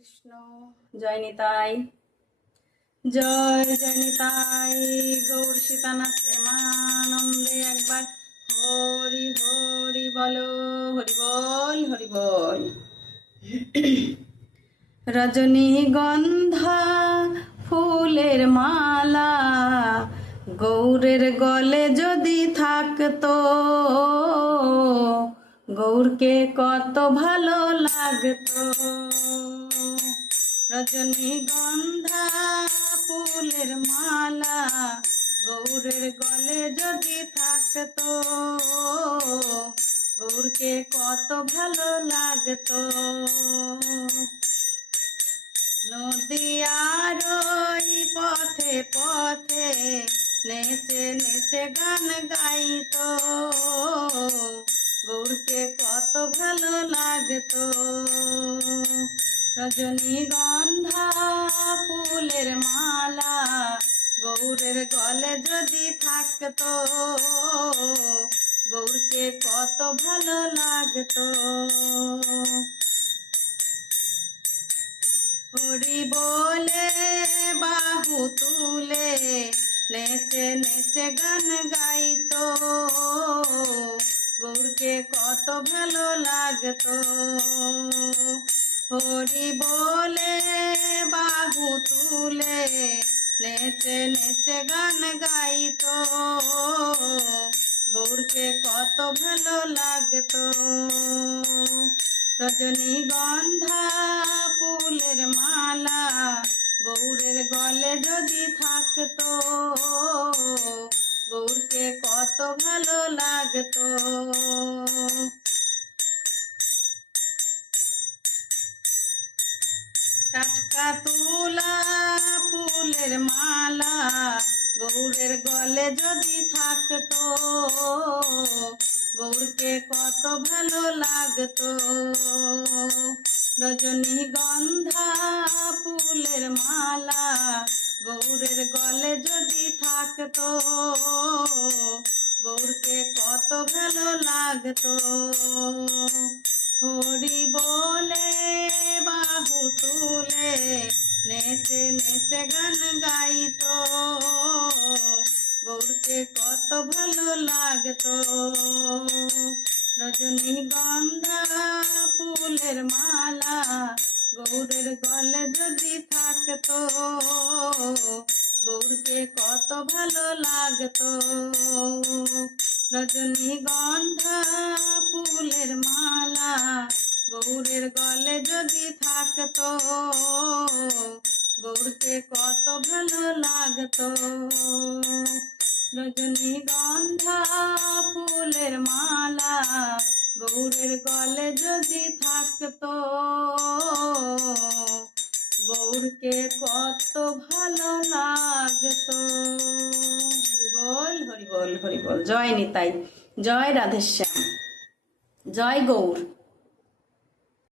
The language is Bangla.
কৃষ্ণ। জয় নিতাই, জয় জয় নিতাই গৌর সীতানাথ প্রেমানন্দে। একবার হরি হরি বলো, হরি বল হরি বল। রজনীগন্ধা ফুলের মালা গৌরের গলে যদি থাকতো, গৌরকে কত ভালো লাগতো। রজনীগন্ধা ফুলের মালা গৌরের গলে যদি থাকতো, গৌরকে কত ভালো লাগতো। নদিয়ার ওই পথে পথে নেচে নেচে গান গাইতো, গৌরকে কত ভালো লাগতো। রজনীগন্ধা ফুলের মালা গৌরের গলে যদি থাকতো, গৌরকে কত ভালো লাগতো। হরি বলে বাহু তুলে নেচে নেচে গান গাইতো, গৌরকে কত ভালো লাগতো। হরি বলে বাহু তুলে নেচে নেচে গান গাইতো, গৌরকে কত ভালো লাগতো। রজনীগন্ধা ফুলের মালা গৌরের গলে যদি থাকতো, গৌরকে কত ভালো লাগতো। টাটকা তুলা ফুলের মালা গৌরের গলে যদি থাকতো, গৌরকে কত ভালো লাগতো। রজনীগন্ধা ফুলের মালা গৌরের গলে যদি থাকতো, গৌরকে কত ভালো লাগতো। হরি বলে বাহু তুলে নেচে নেচে গান গাইতো, গৌরকে কত ভালো লাগতো। রজনীগন্ধা ফুলের মালা গৌরের গলে যদি থাকতো, গৌরকে কত ভালো লাগতো। রজনীগন্ধা ফুলের মালা গৌরের গলে যদি থাকতো, গৌরকে কত ভালো লাগতো। রজনীগন্ধা ফুলের মালা গৌরের গলে যদি থাকতো, গৌরকে কত ভালো লাগতো। হরি বল হরি বল হরি বল। জয় নিতাই, জয় রাধেশ্যাম, জয় গৌর।